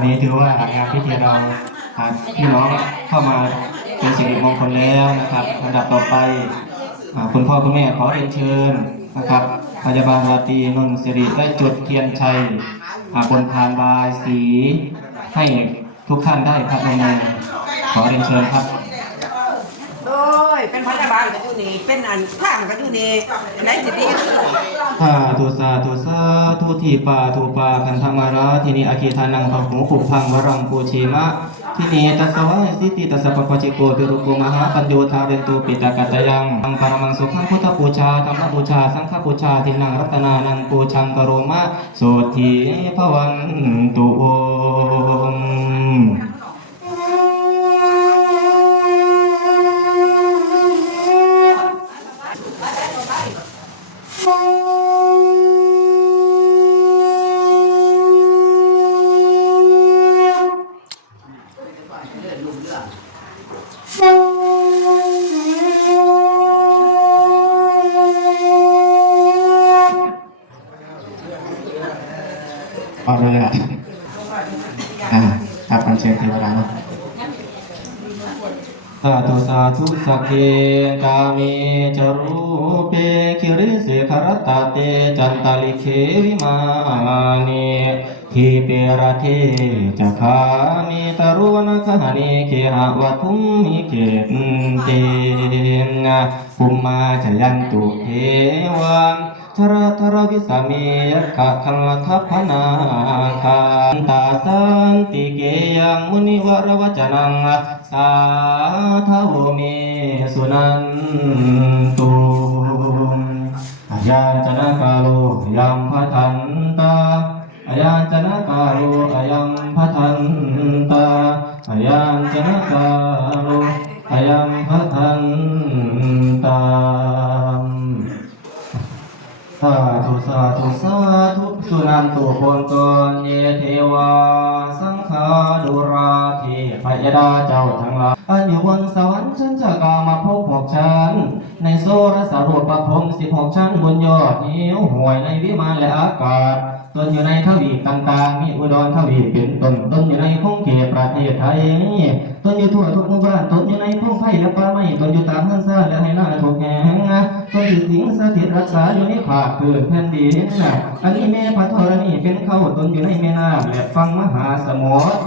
วันนี้ถือว่างานพิธีเราพี่น้องเข้ามาเป็นสิริมงคลแล้วนะครับลำดับต่อไปคุณพ่อคุณแม่ขอเรียนเชิญนะครับพยาบาลราตรีนนท์สิริได้จุดเทียนชัยบนพานบายสีให้ทุกท่านได้ครับในขอเรียนเชิญครับโดยเป็นพยาบาลกันอยู่นี่เป็นอันข้างกันอยู่นี่ได้สิดีตุสาทุทีปาทุปาคันธมาราทินีอาคีทานังพหูปุพังวรังปูชีมะทินีตัสสวะสิติตัสสะปปจิโกติรุโกมหาปัญโยธาเรนตุปิตากัตยังอังปารมังสุขังพุทธปูชาธรรมปูชาสังฆปูชาทินังรัตนานังปูชังกโรมะโสทีภวันตุโอมเอาเลยครับอัญเชิญเทวดาสาธุสักเกกามิจรูเปคิริเสขรตเตจันตาลิเควิมานิทีเประเทจะขามิตรุวนคหานิเคหะวัตุมิเกตเตนะภูมมาจยันตุเทวันชราธรวิสามียะกะคังทัพพนาคาตาสันติเกยังมุนิวรวจนังสาทโวเมสุนันตุอายัญจนกาโลยัมพัทันตาอายัญจนกาโลอายัมพัทันตาอายัญจนกาโลอายัมพัทันตาสาธุสุนันตุโพนตนเยเทวาสังฆาดุราเทพยดาเจ้าทั้งหลายอันอยู่บนสวรรค์ฉันจะกามาพบ6 ชั้นในโซรสรูปภพ16 ชั้นบนยอดหิวห่วยในวิมานและอากาศตนอยู่ในทวีปต่างๆมีอุดรทวีปเป็นตนอยู่ในพงเขตประเทศไทยตนอยู่ทั่วทุกหมู่บ้านตนอยู่ในพงไผ่และป่าไม้ตนอยู่ตามเฮือนซ่านและให้หน้าทุกแห่งตนอยู่สิงสถิตรักษาอยู่ในภาคพื้นแผ่นดินอันนี้แม่พระธรณีเป็นเขาตนอยู่ในแม่น้ำและฝั่งมหาสมุทร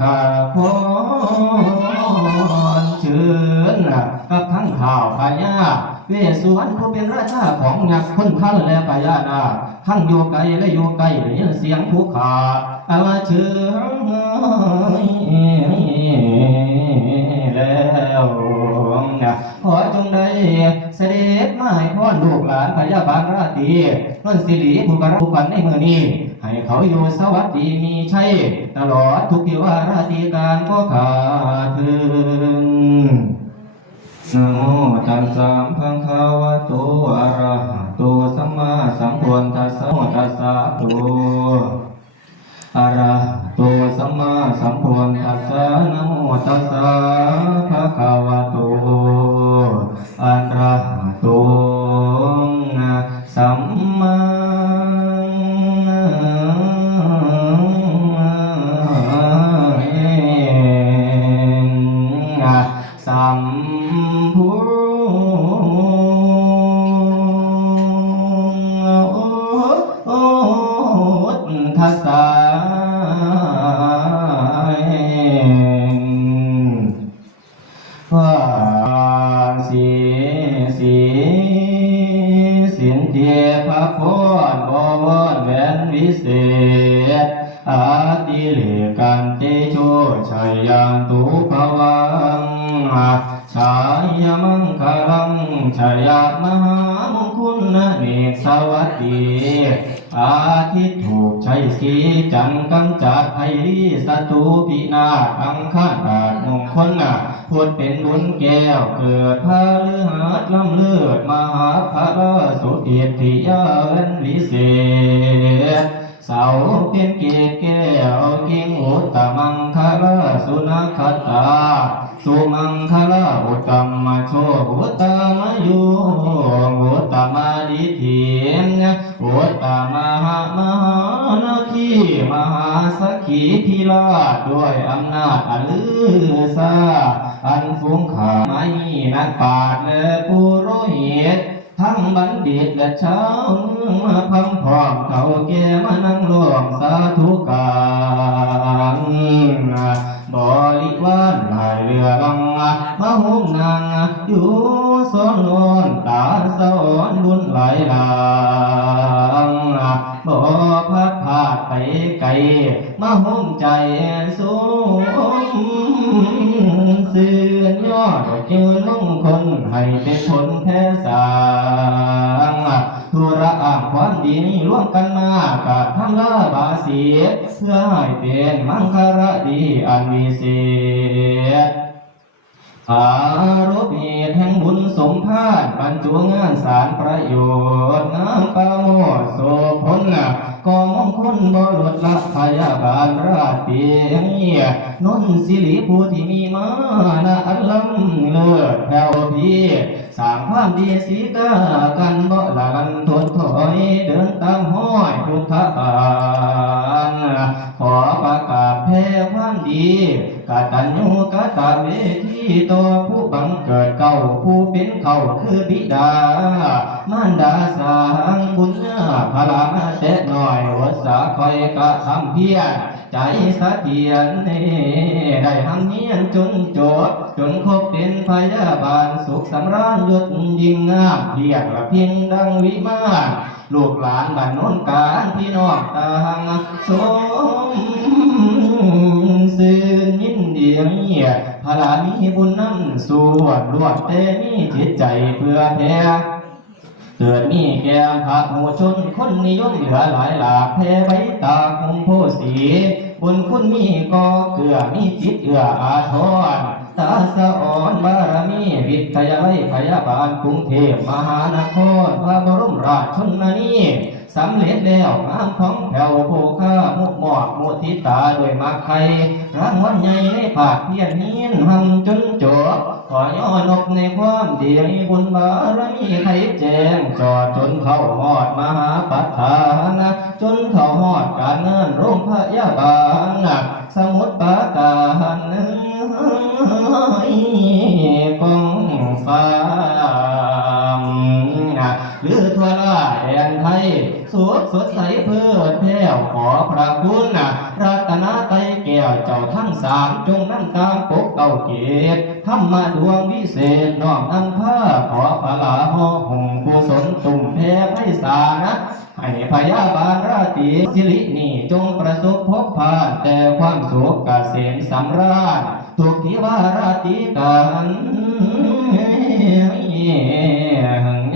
ข้าพรเชิญกับทั้งข่าวพญาเวสสุวรรณผู้เป็นราชาของยักษ์คนทันและพญานาคทั้งโยไกและโยไกได้ยินเสียงผู้ขาอาเชิญแล้วขอจงได้เสด็จมาให้พ่อลูกหลานพยาบาลราตรีนนสิริผู้กระพันในมือนี้ให้เขาอยู่สวัสดีมีชัยตลอดทุกที่ว่าราตรีการก็ขาดถึงนะโมตัสสะภะคะวะโตอะระหะโตสัมมาสัมพุทธัสสะนะโมตัสสะโตอะระหะโตสัมมาสัมพุทธัสสะนะโมตัสสะภะคะวะโตอะระหะโตสัมมาสัมพุทธัสสะว่าสินเทียพระพรบวรแหวนวิเศษอาติเลกันเตโชชัยยันตุภวังชายมังคลังชายมหามงคลเนกสวัสดีอาทิตย์ถูกชัยสีจันกำจัดภัยรีศัตรูพินาศอังคารบาทมงคลพุทธเป็นบุญแก้วเกิดพระฤหัสล้ำเลิศมหาภรสุเกียรติยานวิเศษเสาเป็นเกศแก้วเก กิงอุตตมังคลาสุนัขตาสุมังคลาอุตตมะโชอุตตมะยุอุตตมะดิถีอุตตมะหามหานาคีมหาสักขีพิราชด้วยอำนาจอันลือซาอันฟุ้งขาไม่มีนักปราชญ์และปุโรหิตทั้งบัณฑิตและชาวเมืองมาพังพร้อมเขาแก่มานั่งร่วมสาธุการบริวารหลายเรือลังมาหุ้มนางอยู่สอนนอนตาสอนบุญหลายหลางบ่พัดพาดไปไกลมาหุ้มใจสูงเสื่อยอดยืนมงคลให้เป็นผลแท้สางธุระอ่างความดีนี้ร่วมกันมากาทำละบาสีเพื่อให้เป็นมังคารดีอันวิเศษอารมณ์เหตุแห่งบุญสมภารบรรจุงานสารประโยชน์น้ำประโมทโสพลกองมงคลบรดละพยาบาลราตรีนนสิริผู้ที่มีมานะอันล้ำเลิศแผ่วพีสร้างความดีสีกากันบ่ละกันทนถอยเดินตามห้อยพุทธบาลขอประกาศแผ่ความดีกตัญญูกตเวทีต่อผู้บังเกิดเก่าผู้เป็นเขาคือบิดามารดาสร้างบุญพลามาแต่น้อยวัดสาคอยกะทำเพียรใจสะเทียนได้ทำเนียนจนโจทย์จนครบเป็นพยาบาลสุขสำราญยศยิ่งงามเพียงละเพียงดังวิมานลูกหลานบ้านโน้นการพี่น้องต่างสมสื่นยินดีพลามีบุญนำสู่รวดแต่มีจิตใจเพื่อแพ้เกิดมีแก่พระหมู่ชนคนนิยมเหลือหลายหลากแพ้ใบตาคงโพสีบุญคุณมีก็เกือมีจิตเอื้ออาทรตาสะอ่อนบารมีวิทยาลัยพยาบาลกรุงเทพมหานครพระบรมราชชนนีสำเร็จแล้วงามของแผ่วโภคามุกหมอกมุทิตาด้วยมาไข่รางวัลใหญ่ในภาคเพียรนี้ทำจนจบขอย่อนกในความดีบุญบารมีไข่แจ้งจอดจนเข้าหอดมหาปัฏฐานจนเข้าหอดการเงินโรงพยาบาลสมุทรปราการกองฟ้าหรือทั่วล่าแดนไทยสดสดใสเพื่อแผ่วขอพระคุณรัตนไตรแก้วเจ้าทั้งสามจงนั่งตามปกเก้าเกศธรรมดวงวิเศษน้อมนำผ้าขอพลาห่อหุ่งกุศลตุ่มแผ่ไพศาลให้พยาบาลราตรีสิรินี่จงประสบพบผ่านแต่ความสุขเกษมสำราญทุกที่ว่าราตรีกัน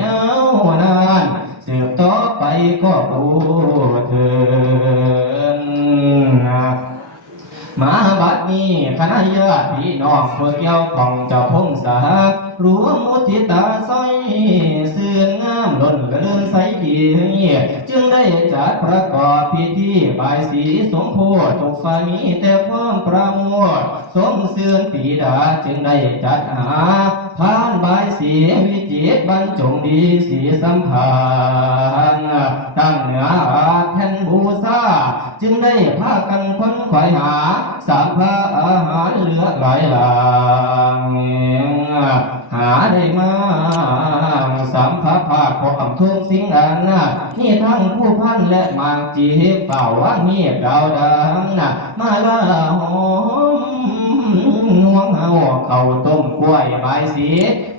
ยาวนานสืบต่อไปก็ปูเถินมาบัดนี้คณะญาติพี่น้องพวกเกี่ยวของเจ้าพงศารวมมุทิตาสร้อยเสื่องงามล้นเลื่อนใสดีจึงได้จัดประกอบพิธีบายสีสมโพธิทุกฝ่ายมีแต่ความประโมทสมเสื่อปีดาจึงได้จัดหาทานบายสีวิจิตรบรรจงดีสีสัมพันธ์ตั้งเหนือแผ่นบูชาจึงได้พากันค้นขวายหาสามพระอาหารเหลือหลายหลางหาได้มาสัมภาภาของทุกสิ่งอันนี่ทั้งผู้พันและมางจีเป่าวันนี้ดาวดังมาละหอมห่วงเอาเข้าต้มกล้วยใบสี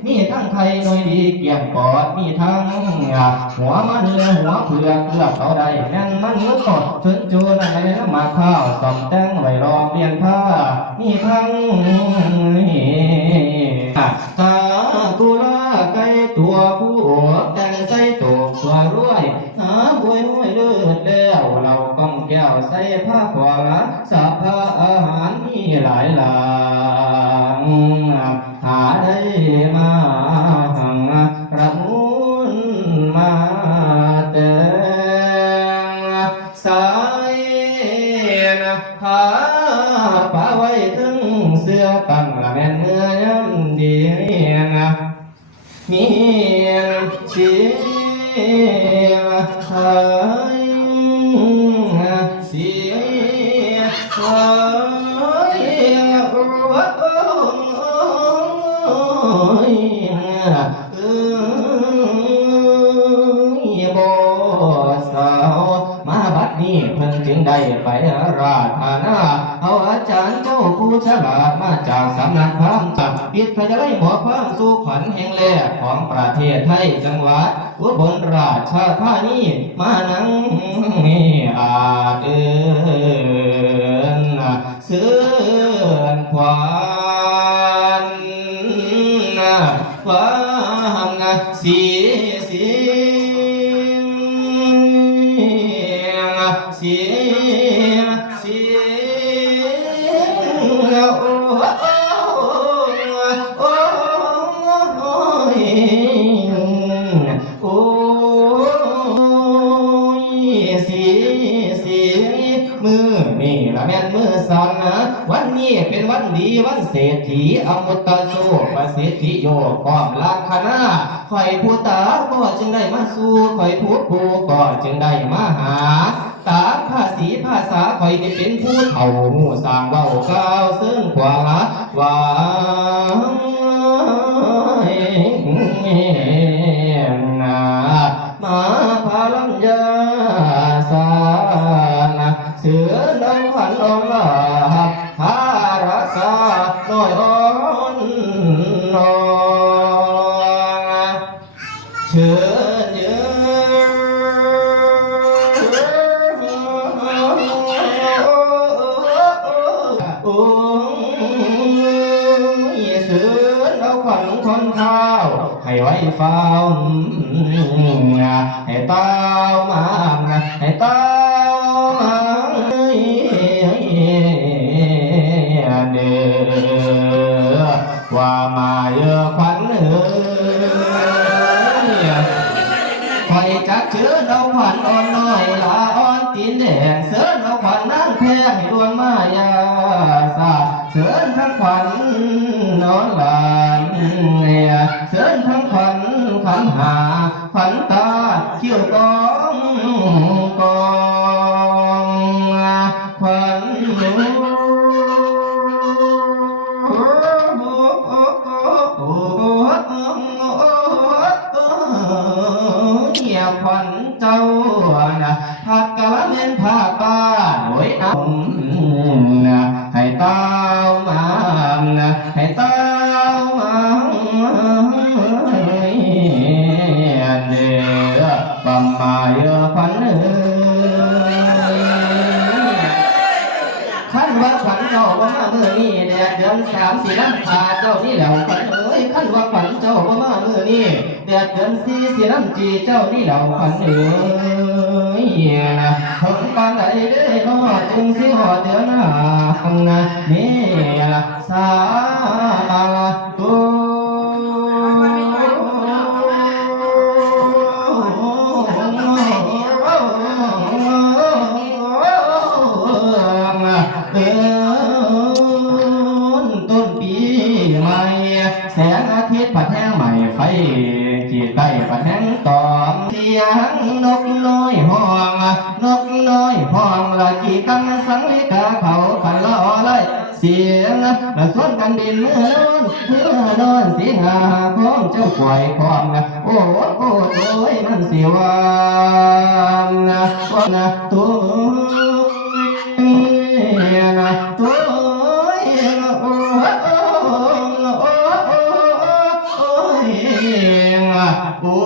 มีทั้งไข่น้อยดีเกี่ยงกอดมีทั้งหัวมันและหัวเผือกเลือกเขาได้แม่นมันมุกดจนจูนอะไรมาข้าวสองแตงไว้รองเรียนผ้ามีทั้งตากุลาไก่ตัวผู้แต่งใส่ตกสวยรวยหาบวยห้วยเลือดแล้วเราก้องแก้วใส่ผ้าขวาสัพพะอาหารมีหลายหลางหาได้มาหังประมุนมาแต่สายพ ขาป่าไว้ถึงเสื้อตั้งละแม่นเมื่อยำดีนะมีเสียงหายเสียงหายโอ้ยบ่สาวมาบัดนี้เพิ่นจึงได้ไปราธนาเอาอาจารย์เจ้าผู้ฉลาดมาจากสำนักพราหมณ์จับปิดพยาไลหมอพราหมณ์สู่ขวัญแห่งแรกของประเทศไทยจังหวัดอุบลราชธานีมานั่งอาเดินเสื่อนขวานความสีเสียงเสียงเสียงโอ้ยโอ้ยสีมือนี่ละแม่นมือสั่นนะวันนี้เป็นวันดีวันเศรษฐีอมุตตโสประสิทธิโยกอมลักขณาข่อยผู้ตาก็จึงได้มาสู่ข่อยผู้ปูก็จึงได้มาหาตามภาษีภาษาข่อยได้เป็นผู้เฒ่าหูสร้างเว้าก้าวซึ่งขวาว่ามาพาลัญญาสานเสือดงขันองลาภารกาน้อยอ่อนนองเชิญยืโอ้ยเสือเอาขวัญคนเท้าให้ไว้เฝ้าให้เต้ามาให้เต้ามาเด้อว่ามาเยอะขวัญคอยจักเชื้อเอาขวัญอ่อนน้อยลาอ่อนตีนแดงเสือเอาขวัญนั่งแพงให้ดวงมายาสาเสือทั้งขวัญนอนหลานเสือทั้งขวัญขันหาขวัญตาเขี้ยวกองกองขวัญเงียบขวัญเจ้านะผัดกะละเม็นผักบ้านโวยน้ำนะให้เต้ามานะให้เต้ามาเด้อปั๊มมาเยอะขวัญขั้นว่าขวัญเจ้าว่ามาเมื่อนี้แดดเดือน3 4น้ำตาเจ้านี่แหละขวัญเอ้ยขั้นว่าขวัญเจ้าว่ามาเมื่อนี้แดดเดือน4 4น้ำจีเจ้านี่แหละขวัญเอ้ยนะถึงปานใดเด้อน้อจึงสิหอดเดือนหางนะนี่ละสาธุต้นปีใหม่แสงอาทิตย์ปัดแห้งใหม่ไฟจีใต้ปัดแห้งตอมเสียงนกน้อยห้องนกน้อยห้องละจีกังสังลิกาเขาขันละอเลยเสียงละส่วนกันดินเมื่อนอนเสียงาพร้อมเจ้าป่วยพร้อมโอ้โอ้โอ้ยมันเสียวนะตัวตัวโอ้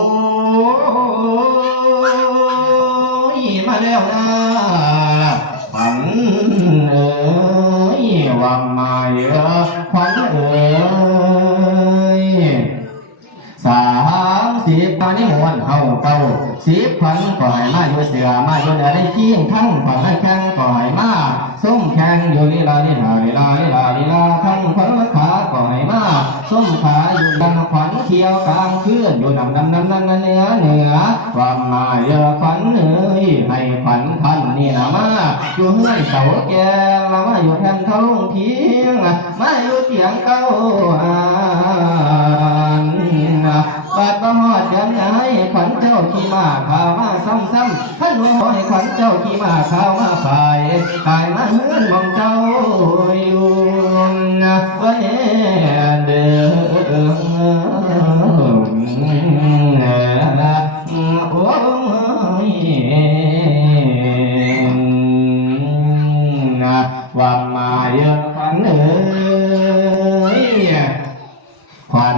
ยมาแล้วนะขวัญเอ๋ยว่ามาเยอะขวัญเอ๋ย30 ปานิมนต์เฮาเก่า10 พันก่อยมาอยู่เสือมาอยู่เหนือได้กิ้งทั้งฝั่งให้แข้งก่อยมาส้มแข้งอยู่ลีลาลีลาลีลาลีลาลีลาทั้งขวัญขาก่อยมาส้มขาอยู่ดังขวัญเขียวกลางคืนอยู่ดำเนื้อความมาเยอะขวัญเอ้ยให้ขวัญพัน นี้นะมาอยู่เฮือนเสาแก่มาอยู่แผ่นทะลุงเทียงมาอยู่เตียงเก้าบาดประหอดยันให้ขวัญเจ้าขี่มาข่าวมาซ้ำๆท่านหัวให้ขวัญเจ้าขี่มาข่าวมาฝ่ายมาเฮือนมองเจ้าอยู่ไว้เด้อโอ้ยว่ามาเยอะขันเอ้ยขวัญ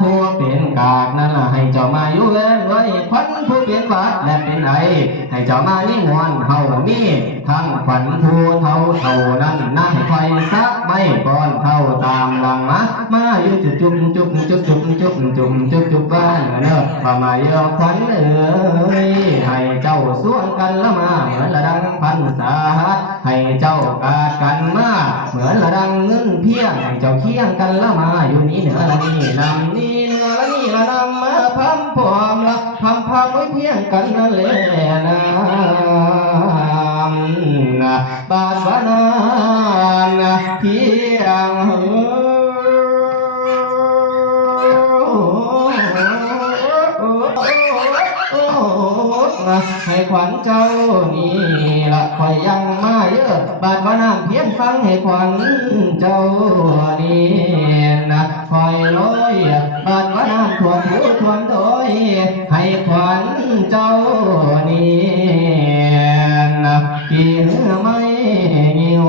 ผู้เป็นกาดนั่นให้เจ้ามาอยู่เว้นไว้ขวัญผู้เป็นบาดและเป็นไอให้เจ้ามานิมนต์เฮามีทั้งขวัญผู้เท่านั้นน่าให้คอยซักไม่ก่อนเท่าตามหลังมาอยู่จุบบ้านเนอะมาเยอะขวัญเอ้ยให้เจ้าส่วนกันละมาเหมือนละดังพันษาให้เจ้ากาดกันมาเหมือนละดังเงินเพียงให้เจ้าเคียงกันละมาอยู่นี่เหนือละนี่นำนี่เหนือละนี่ละนำมาพัมพร้อมละพัมไว้เพียงกันนั่นแหละนะบาดวานานเพียงให้ขวัญเจ้านี่ละคอยยังมาเยอะบาดว่าน้ำเพียงฟังให้ขวัญเจ้านี่นะคอยลอยบาดว่าน้ำทวนหูทวนโดยให้ขวัญเจ้านี่นะกี่ไม่งิว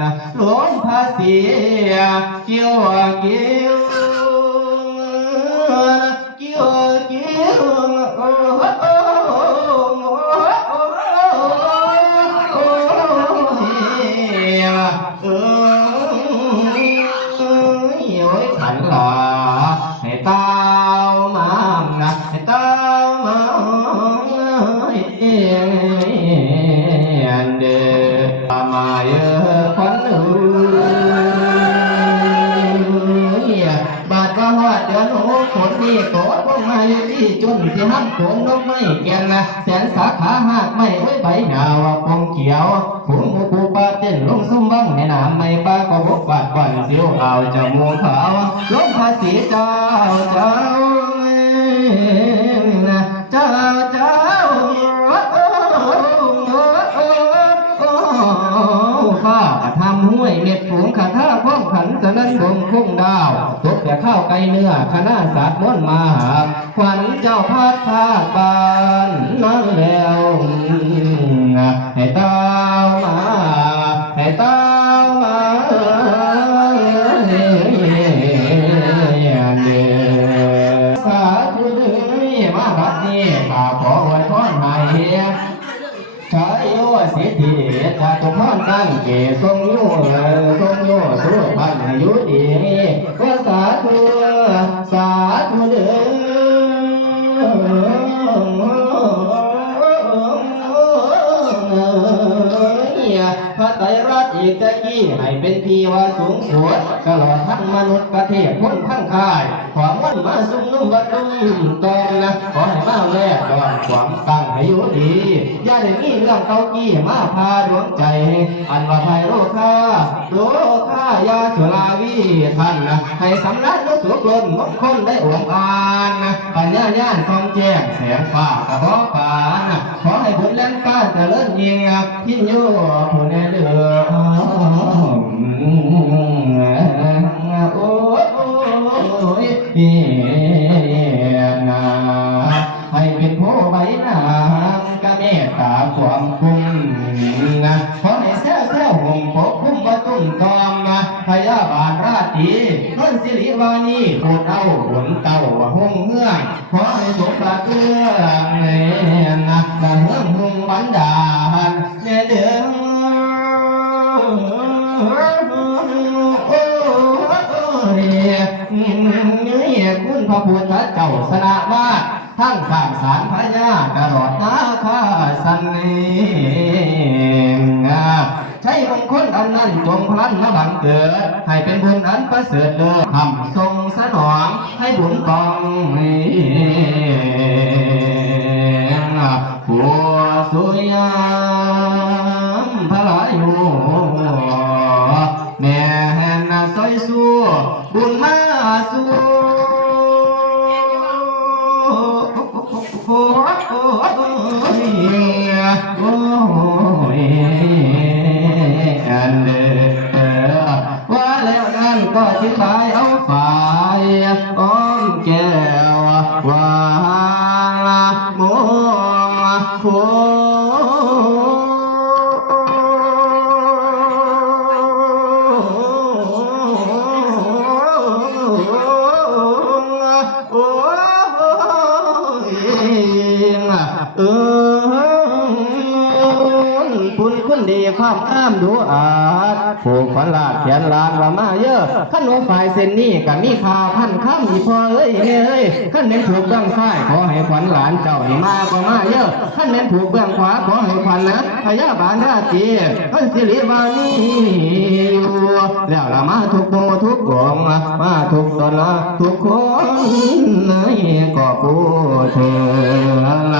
นะหลวงภาษีเกี่ยวขันลาให้เต้ามานะให้เต้ามาเดมาเยอะขวัญบาดว่าหอดเดือนโอ้ฝนนี่โตลงมาอยู่ที่จนสิห้ำโขงนกไม่เกียนนะแสนสาขาหักไม่ไว้ใบหนาวปงเขียวฝูงปูปลาเต้นลงซุ่มบ้างในน้ำไม่ปลาก็บกบาดวันเสียวเอาจมูกขาวลงภาษีเจ้าฟ้าทำห้วยเม็ดฝูงขาท่าพ้องขันสนั่นดงคุ้งดาวตกแต่ข้าวไก่เนื้อคณะสัตว์ม้วนมาหาขวัญเจ้าพัดพาบานนั่นแล้วให้เต้ามาให้เต้ามาสาธุมาบัดนี้ข้าขออวยพรให้ชายโยสิทธิจาตุพรตั้งเกทรงโยสุพันยุดีก็สาธุเด้อพระไตรรัตน์อีกตะกี้ให้เป็นทีว่าสูงสุดตลอดทั้งมนุษย์ประเทศพ้นทั้งคายความมันมาสุ่มนุ่มวัดนุ่มตองนะขอให้มาแลกดอนความตั้งให้อยู่ดีอย่าได้มีเรื่องเก่ากี้มาพาดวงใจอันว่าภัยโรคายาสุราวีท่านนะให้สำนักสุขล้นมงคลได้องค์การนะปัญญาญาณทองแจ้งแสงฟ้ากระบอกปานขอให้บุญแล่นก้านเจริญยิ่งพิญโยผู้แน่เดือโอ้ยนะให้เป็นผู้ใบหน้ากะเมตตาความคุ้มนะขอให้แซ่ห่มปกคุ้มประตุ้มตอมนะพยาบาลราตรีนนสิริวานีโคเต้าหนเต้าหงเงื่อนขอให้สมปรารถนานะกะเฮืองหุงบันดาลเด้อคุณพระพุทธเจ้าสนะมาทั้งข้างสารพญากระโดดนาคาสันนิใช้มงคลอันนั้นจงพลันมาบังเกิดให้เป็นบุญอันประเสริฐเลิศทำทรงสนองให้บุญกองผู้ ผัวสุยามพลายุแม่แห่งซอยสู้บุญมาสู้โอ้ยอันเด้อว่าแล้วนั่นก็ทิ้งไปเอาฝ่ายอ้อมแก้ววางมองโคคุณคุณดีความอ้ามดูอาจผูกฝันลาดเขียนลานว่ามาเยอะขั้นหัวฝ่ายเส้นนี้กับมีข่าวพันคำอีพอเอ้ยขั้นเน้นผูกเบื้องซ้ายขอให้ขวัญหลานเจ้านี่มาก็มาเยอะขั้นเน้นผูกเบื้องขวาขอให้ขวัญนะพยาบาลราตรีขั้นสิริวานีอยู่แล้วละมาทุกมุมทุกกองมาทุกตอนละทุกคนก็กูเธอ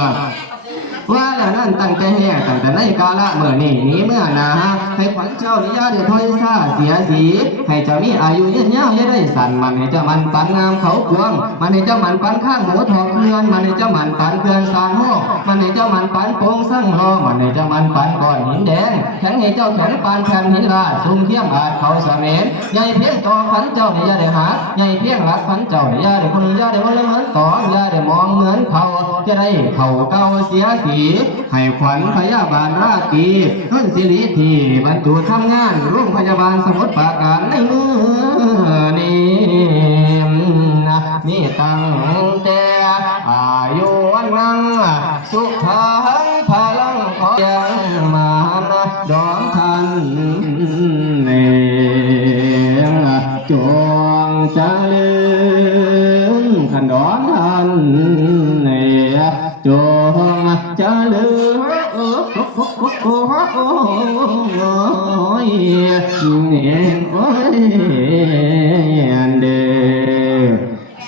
ว่าแล้วนั่นตั้งแต่แห่ตั้งแต่ในกาละเมื่อนี้นี้เมื่อนาให้ขวัญเจ้านิยาเดือดถอยซาเสียสีให้เจ้ามีอายุยืนยาวอย่าได้สั่นมันให้เจ้ามันปันงามเขากวงมันให้เจ้ามันปันข้างหัวทองเคลื่อนมันให้เจ้ามันปันเคลื่อนสานห้องมันให้เจ้ามันปันโป่งสั่งรอมันให้เจ้ามันปันก้อนหินแดงแข็งให้เจ้าแข็งปานแผ่นหินลาสุ่มเทียมอาจเขาเสม็นใหญ่เพียงต่อขวัญเจ้านิยาได้หาใหญ่เพียงรักขวัญเจ้านิยาได้คนนิยาได้วันละเหมือนต่อนิยาได้มองเหมือนเขาจะได้เขาเก่าเสียสีให้ขวัญพยาบาลราตรีต้นสิริที่บรรจุทำงานโรงพยาบาลสมุทรปราการในมือนี้นี่ตั้งแต่อายุวันนั้นสุขังพลังขอยังมาดองทันเองจงเจริญขันดอนทันจงเจริญโอ้ยอันเด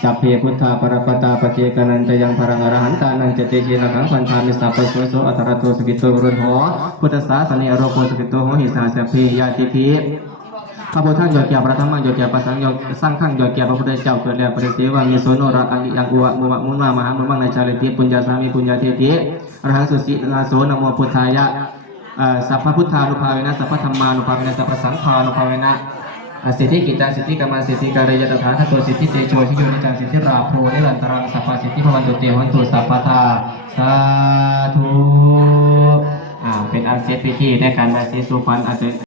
สัพเพพุทธาปรปตาปเจกนันจะยังพรังอรหันตานันจะเตชินะขังพันธามิสัพพะโสโสอัตระโตสกิโตรุนหอพุทธศาสนิอโรโกสกิโตโหหิสาสัพเพยาติภิพระพุทธยอดแก่พระธรรมยอดแก่พระสังฆ์ยอดสร้างขั้งยอดแก่พระพุทธเจ้าเกิดแล้วปริเสวามีโสโนราอังยังอุวะมุวะมุนมามหามุนมังในชาลิติปุญญาสามีปุญญาเทติอรหังสุสีนาโสนโมพุทธายะสัพพพุทธานุภาเวนะสัพพธรรมานุภาเวนะสัพพสังฆานุภาเวนะสิทธิกิจจาสิทธิกรรมสิทธิการยตถาคตสิทธิเตโชชิโยนิจังสิทธิราโพนิรันตรังสัพพสิทธิภวันตุเตวันตุสัพพทาสาธุเป็นอันเสร็จพิธีในการได้สิสุพรรณอาจจะ